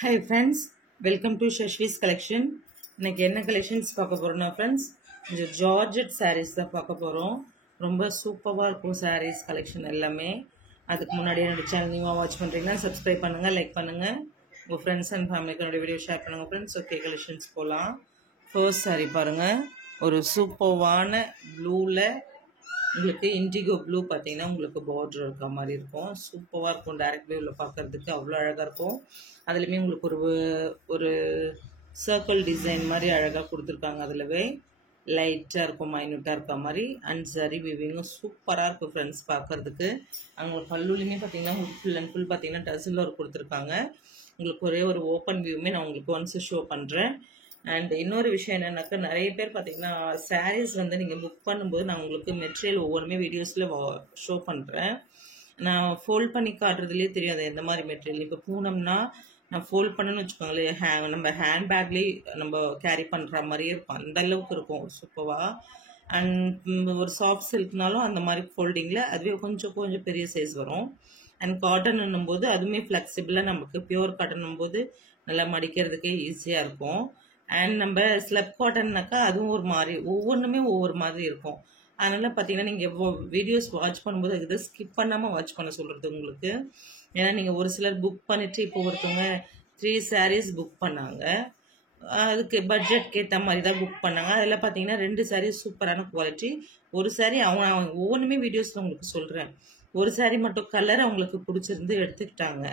Hi friends, welcome to Shashvi's collection. இன்னைக்கு என்ன collections பார்க்க போறோம்னா ஃப்ரெண்ட்ஸ், இந்த ஜார்ஜெட் sarees தான் பார்க்க போறோம். ரொம்ப சூப்பராக இருக்கும் sarees கலெக்ஷன் எல்லாமே. அதுக்கு முன்னாடி என்னோட சேனல் நீங்க வாட்ச் பண்றீங்கன்னா சப்ஸ்கிரைப் பண்ணுங்க, லைக் பண்ணுங்க, உங்க ஃப்ரெண்ட்ஸ் அண்ட் ஃபேமிலிக்கு என்னோட வீடியோ ஷேர் பண்ணுங்க ஃப்ரெண்ட்ஸ். ஓகே, கலெக்ஷன்ஸ் போகலாம். ஃபர்ஸ்ட் saree பாருங்க, ஒரு சூப்பரான ப்ளூல உங்களுக்கு இண்டிகோ ப்ளூ பார்த்தீங்கன்னா உங்களுக்கு பார்டர் இருக்கிற மாதிரி இருக்கும். சூப்பராக இருக்கும். டைரக்ட் வியூவில் பார்க்கறதுக்கு அவ்வளோ அழகாக இருக்கும். அதுலேயுமே உங்களுக்கு ஒரு சர்க்கிள் டிசைன் மாதிரி அழகாக கொடுத்துருக்காங்க. அதுலவே லைட்டாக இருக்கும், மைன்யூட்டாக இருக்க மாதிரி. அண்ட் சரி விவிங்கும் சூப்பராக இருக்கும் ஃப்ரெண்ட்ஸ் பார்க்கறதுக்கு. அங்கே பல்லுலையுமே பார்த்தீங்கன்னா ஃபுல் அண்ட் ஃபுல் பார்த்தீங்கன்னா டசில் ஒர்க் கொடுத்துருக்காங்க. உங்களுக்கு ஒரே ஒரு ஓப்பன் வியூமே நான் உங்களுக்கு ஒன்ஸ் ஷோ பண்ணுறேன். அண்ட் இன்னொரு விஷயம் என்னன்னாக்கா, நிறைய பேர் பார்த்தீங்கன்னா சாரீஸ் வந்து நீங்கள் புக் பண்ணும்போது நான் உங்களுக்கு மெட்டீரியல் ஒவ்வொருமே வீடியோஸில் ஷோ பண்ணுறேன். நான் ஃபோல்ட் பண்ணி காட்டுறதுலேயே தெரியாது எந்த மாதிரி மெட்டீரியல். இப்போ பூனம்னா நான் ஃபோல்ட் பண்ணணும்னு வச்சுக்கோங்களேன், நம்ம ஹேண்ட் பேக்லேயே நம்ம கேரி பண்ணுற மாதிரியே இருக்கும். அந்த அளவுக்கு இருக்கும் சூப்பராக. அண்ட் ஒரு சாஃப்ட் சில்க்னாலும் அந்த மாதிரி ஃபோல்டிங்கில் அதுவே கொஞ்சம் பெரிய சைஸ் வரும். அண்ட் காட்டன் போது அதுவுமே ஃப்ளெக்சிபிளாக நமக்கு பியூர் காட்டன் போது நல்லா மடிக்கிறதுக்கே ஈஸியாக இருக்கும். அண்ட் நம்ம ஸ்லப் காட்டன்னாக்கா அதுவும் ஒரு மாதிரி, ஒவ்வொன்றுமே ஒவ்வொரு மாதிரி இருக்கும். அதனால பார்த்தீங்கன்னா நீங்கள் வீடியோஸ் வாட்ச் பண்ணும்போது இதை ஸ்கிப் பண்ணாமல் வாட்ச் பண்ண சொல்கிறது உங்களுக்கு. ஏன்னா நீங்கள் ஒரு சிலர் புக் பண்ணிட்டு இப்போ ஒருத்தவங்க 3 sarees புக் பண்ணாங்க. அதுக்கு பட்ஜெட்க்கு ஏற்ற மாதிரி தான் புக் பண்ணாங்க. அதில் பார்த்தீங்கன்னா 2 sarees சூப்பரான குவாலிட்டி. ஒரு saree அவங்க ஒவ்வொன்றுமே வீடியோஸில் உங்களுக்கு சொல்கிறேன். ஒரு saree மட்டும் கலர் அவங்களுக்கு பிடிச்சிருந்து எடுத்துக்கிட்டாங்க.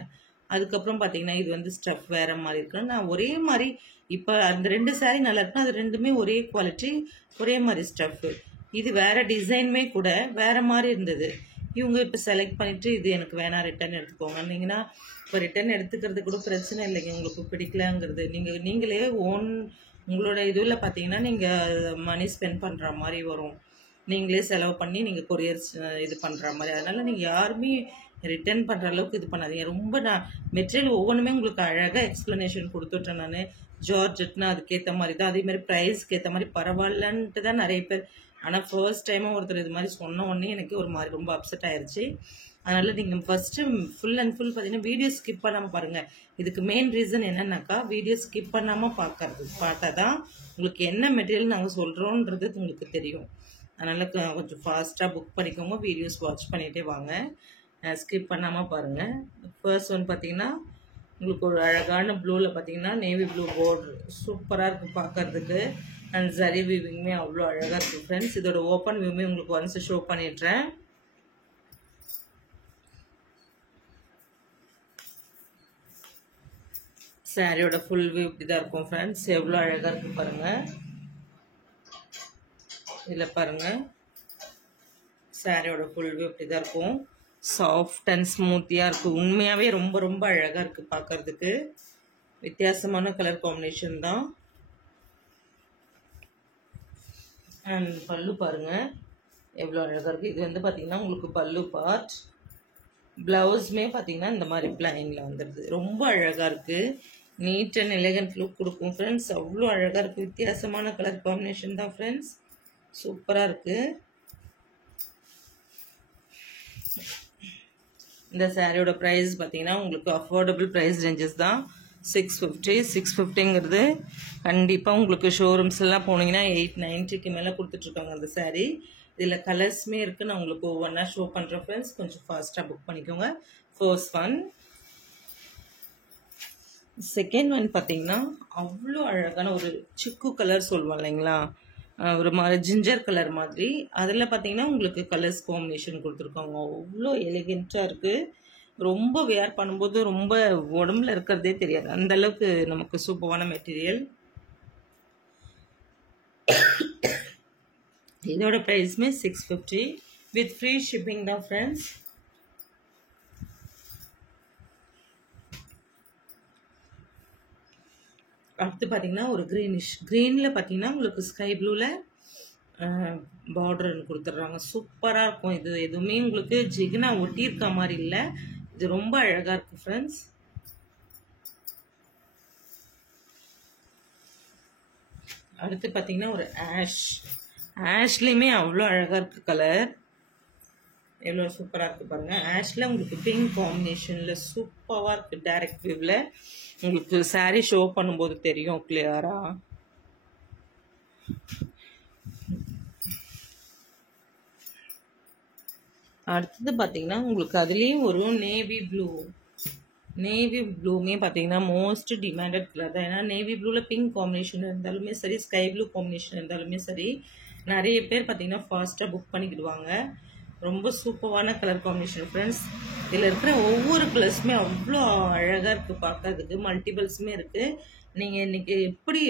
அதுக்கப்புறம் பார்த்தீங்கன்னா இது வந்து ஸ்டஃப் வேற மாதிரி இருக்குன்னு நான் ஒரே மாதிரி, இப்போ அந்த 2 saree நல்லா இருக்குன்னா அது ரெண்டுமே ஒரே குவாலிட்டி, ஒரே மாதிரி ஸ்டஃப். இது வேற டிசைனுமே கூட வேற மாதிரி இருந்தது. இவங்க இப்போ செலக்ட் பண்ணிட்டு இது எனக்கு வேணாம் ரிட்டர்ன் எடுத்துக்கோங்கன்னா, இப்போ ரிட்டர்ன் எடுத்துக்கிறது கூட பிரச்சனை இல்லைங்க. உங்களுக்கு பிடிக்கலங்கிறது நீங்களே உங்களோட இதுவில் பார்த்தீங்கன்னா நீங்கள் மணி ஸ்பெண்ட் பண்ணுற மாதிரி வரும். நீங்களே செலவு பண்ணி நீங்கள் கொரியர் இது பண்ணுற மாதிரி. அதனால நீங்கள் யாருமே ரிட்டர்ன் பண்ணுற அளவுக்கு இது பண்ணாதீங்க. ரொம்ப நான் மெட்டீரியல் ஒவ்வொன்றுமே உங்களுக்கு அழகாக எக்ஸ்ப்ளனேஷன் கொடுத்துட்டேன். நான் ஜார்ஜெட்னா அதுக்கேற்ற மாதிரி தான், அதேமாதிரி ப்ரைஸ்க்கு ஏற்ற மாதிரி பரவாயில்லன்ட்டு தான் நிறைய பேர். ஆனால் ஃபர்ஸ்ட் டைமாக ஒருத்தர் இது மாதிரி சொன்ன உடனே எனக்கு ஒரு மாதிரி ரொம்ப அப்செட் ஆயிடுச்சு. அதனால் நீங்கள் ஃபஸ்ட்டு ஃபுல் அண்ட் ஃபுல் பார்த்தீங்கன்னா வீடியோ ஸ்கிப் பண்ணாமல் பாருங்கள். இதுக்கு மெயின் ரீசன் என்னன்னாக்கா, வீடியோ ஸ்கிப் பண்ணாமல் பார்த்தா தான் உங்களுக்கு என்ன மெட்டீரியல் நாங்கள் சொல்கிறோன்றது உங்களுக்கு தெரியும். அதனால் கொஞ்சம் ஃபாஸ்ட்டாக புக் பண்ணிக்கோங்க, வீடியோஸ் வாட்ச் பண்ணிகிட்டே வாங்க, ஸ்கிப் பண்ணாமல் பாருங்கள். ஃபர்ஸ்ட் ஒன் பார்த்தீங்கன்னா உங்களுக்கு ஒரு அழகான ப்ளூவில் பார்த்தீங்கன்னா நேவி ப்ளூ போர்டு சூப்பராக இருக்குது பார்க்கறதுக்கு. அண்ட் சரி வியூவிங்குமே அவ்வளோ அழகாக இருக்குது ஃப்ரெண்ட்ஸ். இதோட ஓப்பன் வியூமே உங்களுக்கு ஒன்ஸ் ஷோ பண்ணிடுறேன். சாரியோட ஃபுல் வியூ இப்படி தான் இருக்கும் ஃப்ரெண்ட்ஸ். எவ்வளோ அழகாக இருக்குது பாருங்கள். இதில் பாருங்கள், சாரியோட ஃபுல் வியூ இப்படி தான் இருக்கும். சாஃப்ட் அண்ட் ஸ்மூத்தியாக இருக்குது. உண்மையாகவே ரொம்ப அழகாக இருக்குது பார்க்கறதுக்கு. வித்தியாசமான கலர் காம்பினேஷன் தான். அண்ட் பல்லு பாருங்கள் எவ்வளோ அழகாக இருக்குது. இது வந்து பார்த்தீங்கன்னா உங்களுக்கு பல்லு பார்ட். ப்ளவுஸுமே பார்த்தீங்கன்னா இந்த மாதிரி பிளைனில் வந்துடுது. ரொம்ப அழகாக இருக்குது. நீட் அண்ட் எலிகன்ட் லுக் கொடுக்கும் ஃப்ரெண்ட்ஸ். அவ்வளோ அழகாக இருக்குது. வித்தியாசமான கலர் காம்பினேஷன் தான் ஃப்ரெண்ட்ஸ். சூப்பராக இருக்குது. இந்த சாரியோட ப்ரைஸ் பார்த்தீங்கன்னா உங்களுக்கு அஃபோர்டபுள் ப்ரைஸ் ரேஞ்சஸ் தான். 650 கண்டிப்பாக உங்களுக்கு ஷோரூம்ஸ்லாம் போனீங்கன்னா 890க்கு மேலே கொடுத்துட்ருக்காங்க அந்த சாரீ. இதில் கலர்ஸுமே இருக்குது. நான் உங்களுக்கு ஒவ்வொன்றா ஷோ பண்ணுறேன் ஃப்ரெண்ட்ஸ். கொஞ்சம் ஃபாஸ்ட்டாக புக் பண்ணிக்கோங்க. First one. செகண்ட் ஒன் பார்த்தீங்கன்னா அவ்வளோ அழகான ஒரு சிக்கு கலர் சொல்லுவோம் இல்லைங்களா, ஒரு மாதிரி ஜிஞ்சர் கலர் மாதிரி. அதில் பார்த்தீங்கன்னா உங்களுக்கு கலர்ஸ் காம்பினேஷன் கொடுத்துருக்காங்க. அவ்வளோ எலிகெண்ட்டாக இருக்குது. ரொம்ப வேர் பண்ணும்போது ரொம்ப உடம்புல இருக்கிறதே தெரியாது, அந்த அளவுக்கு நமக்கு சூப்பரான மெட்டீரியல். இதோட ப்ரைஸுமே 650 வித் ஃப்ரீ ஷிப்பிங் தான் ஃப்ரெண்ட்ஸ். அடுத்து பார்த்தீங்கன்னா ஒரு க்ரீனில் பார்த்தீங்கன்னா உங்களுக்கு ஸ்கை ப்ளூவில் பார்டர் கொடுத்துட்றாங்க. சூப்பராக இருக்கும். இது எதுவுமே உங்களுக்கு ஜிகினா ஒட்டியிருக்க மாதிரி இல்லை. இது ரொம்ப அழகாக இருக்குது ஃப்ரெண்ட்ஸ். அடுத்து பார்த்தீங்கன்னா ஒரு ஆஷ்லேயுமே அவ்வளோ அழகாக இருக்குது கலர். எவ்வளோ சூப்பராக இருக்குது பாருங்கள். ஆஷில் உங்களுக்கு பிங்க் காம்பினேஷனில் சூப்பராக இருக்குது. டைரக்ட் வியூவில் உங்களுக்கு சாரீ ஷோ பண்ணும்போது தெரியும் கிளியராக. அடுத்தது பார்த்தீங்கன்னா உங்களுக்கு அதுலேயும் ஒரு நேவி ப்ளூமே பார்த்தீங்கன்னா மோஸ்ட் டிமாண்டட் கலர் தான். ஏன்னா நேவி ப்ளூவில் பிங்க் காம்பினேஷன் இருந்தாலுமே சரி, ஸ்கை ப்ளூ காம்பினேஷன் இருந்தாலுமே சரி, நிறைய பேர் பார்த்தீங்கன்னா ஃபாஸ்ட்டாக புக் பண்ணிக்கிடுவாங்க. ரொம்ப சூப்பரான கலர் காம்பினேஷன் ஃப்ரெண்ட்ஸ். இதில் இருக்கிற ஒவ்வொரு கலர்ஸுமே அவ்வளோ அழகாக இருக்குது பார்க்கறதுக்கு. மல்டிபிள்ஸுமே இருக்குது. நீங்கள் இன்றைக்கி எப்படி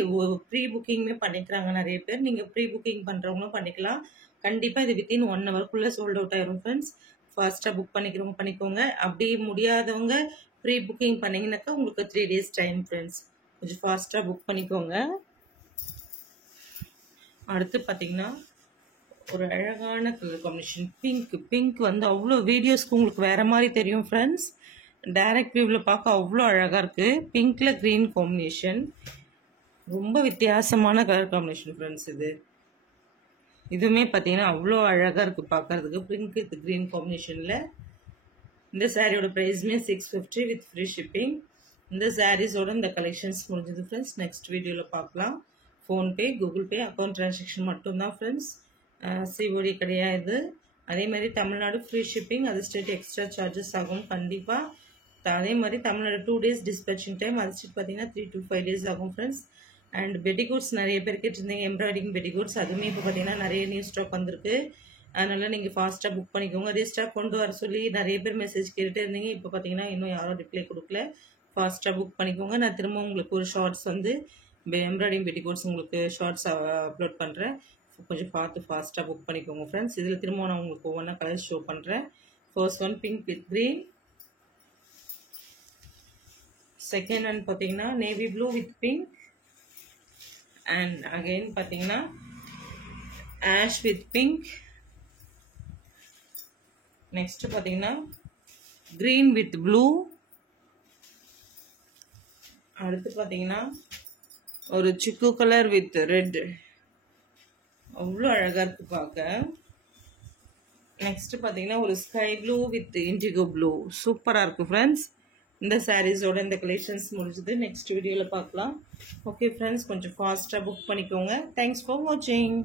ப்ரீ புக்கிங்குமே பண்ணிக்கிறாங்க நிறைய பேர். நீங்கள் ப்ரீ புக்கிங் பண்ணுறவங்களும் பண்ணிக்கலாம். கண்டிப்பாக இது வித்தின் 1 ஹவர்க்குள்ளே சோல்ட் அவுட் ஆயிரும் ஃப்ரெண்ட்ஸ். ஃபாஸ்ட்டாக புக் பண்ணிக்கிறவங்க பண்ணிக்கோங்க. அப்படி முடியாதவங்க ப்ரீ புக்கிங் பண்ணிங்கனாக்கா உங்களுக்கு 3 days டைம் ஃப்ரெண்ட்ஸ். கொஞ்சம் ஃபாஸ்ட்டாக புக் பண்ணிக்கோங்க. அடுத்து பார்த்தீங்கன்னா ஒரு அழகான கலர் காம்பினேஷன் பிங்க் வந்து அவ்வளோ வீடியோஸ்க்கு உங்களுக்கு வேறு மாதிரி தெரியும் ஃப்ரெண்ட்ஸ். டைரக்ட் வியூவில் பார்க்க அவ்வளோ அழகாக இருக்குது. பிங்க்கில் க்ரீன் காம்பினேஷன் ரொம்ப வித்தியாசமான கலர் காம்பினேஷன் ஃப்ரெண்ட்ஸ். இதுவுமே பார்த்தீங்கன்னா அவ்வளோ அழகாக இருக்குது பார்க்குறதுக்கு. பிங்க் வித் க்ரீன் காம்பினேஷனில் இந்த சாரியோட ப்ரைஸுமே 650 வித் ஃப்ரீ ஷிப்பிங். இந்த சாரீஸோட இந்த கலெக்ஷன்ஸ் முடிஞ்சது ஃப்ரெண்ட்ஸ். நெக்ஸ்ட் வீடியோவில் பார்க்கலாம். PhonePe, Google Pay, account transaction மட்டும்தான் ஃப்ரெண்ட்ஸ். சிஓடி கிடையாது. அதே மாதிரி தமிழ்நாடு ஃப்ரீ ஷிப்பிங், அது ஸ்டேட் எக்ஸ்ட்ரா சார்ஜஸ் ஆகும் கண்டிப்பாக. அதே மாதிரி தமிழ்நாடு 2 days டிஸ்பேச்சிங் டைம், அது ஸ்டேட் பார்த்தீங்கன்னா 3 to 5 days ஆகும் ஃப்ரெண்ட்ஸ். அண்ட் பெட்டிகோட்ஸ் நிறைய பேர் கேட்டிருந்தீங்க, எம்ப்ராய்டிங் பெட்டிகோட்ஸ் அதுவுமே இப்போ பார்த்தீங்கன்னா நிறைய நியூ ஸ்டாக் வந்திருக்கு. அதனால நீங்கள் ஃபாஸ்ட்டாக புக் பண்ணிக்கோங்க. அதே ஸ்டாக் கொண்டு வர சொல்லி நிறைய பேர் மெசேஜ் கேட்டுகிட்டே இருந்தீங்க. இப்போ பார்த்தீங்கன்னா இன்னும் யாரும் ரிப்ளை கொடுக்கல. ஃபாஸ்ட்டாக புக் பண்ணிக்கோங்க. நான் திரும்ப உங்களுக்கு ஒரு ஷார்ட்ஸ் வந்து எம்ப்ராய்டிங் பெட்டிகோட்ஸ் உங்களுக்கு ஷார்ட்ஸ் அப்லோட் பண்ணுறேன். கொஞ்சம் பார்த்து ஃபாஸ்ட்டாக புக் பண்ணிக்கோங்க ஃப்ரெண்ட்ஸ். இதில் திரும்ப நான் உங்களுக்கு ஒவ்வொன்றா கலர் ஷோ பண்ணுறேன். First one pink with green, second one பார்த்தீங்கன்னா navy blue with pink, and again பார்த்தீங்கன்னா ஆஷ் வித் பிங்க், நெக்ஸ்ட் பார்த்தீங்கன்னா க்ரீன் வித் ப்ளூ, அடுத்து பார்த்தீங்கன்னா ஒரு சிக்கு கலர் வித் ரெட், அவ்வளோ அழகாக இருக்குது பார்க்க. நெக்ஸ்ட் பார்த்தீங்கன்னா ஒரு sky blue with indigo blue, சூப்பராக இருக்குது ஃப்ரெண்ட்ஸ். இந்த சாரீஸோட இந்த கலெக்ஷன்ஸ் முடிஞ்சது. நெக்ஸ்ட் வீடியோவில் பார்க்கலாம். ஓகே ஃப்ரெண்ட்ஸ், கொஞ்சம் ஃபாஸ்ட்டாக புக் பண்ணிக்கோங்க. தேங்க்ஸ் ஃபார் வாட்சிங்.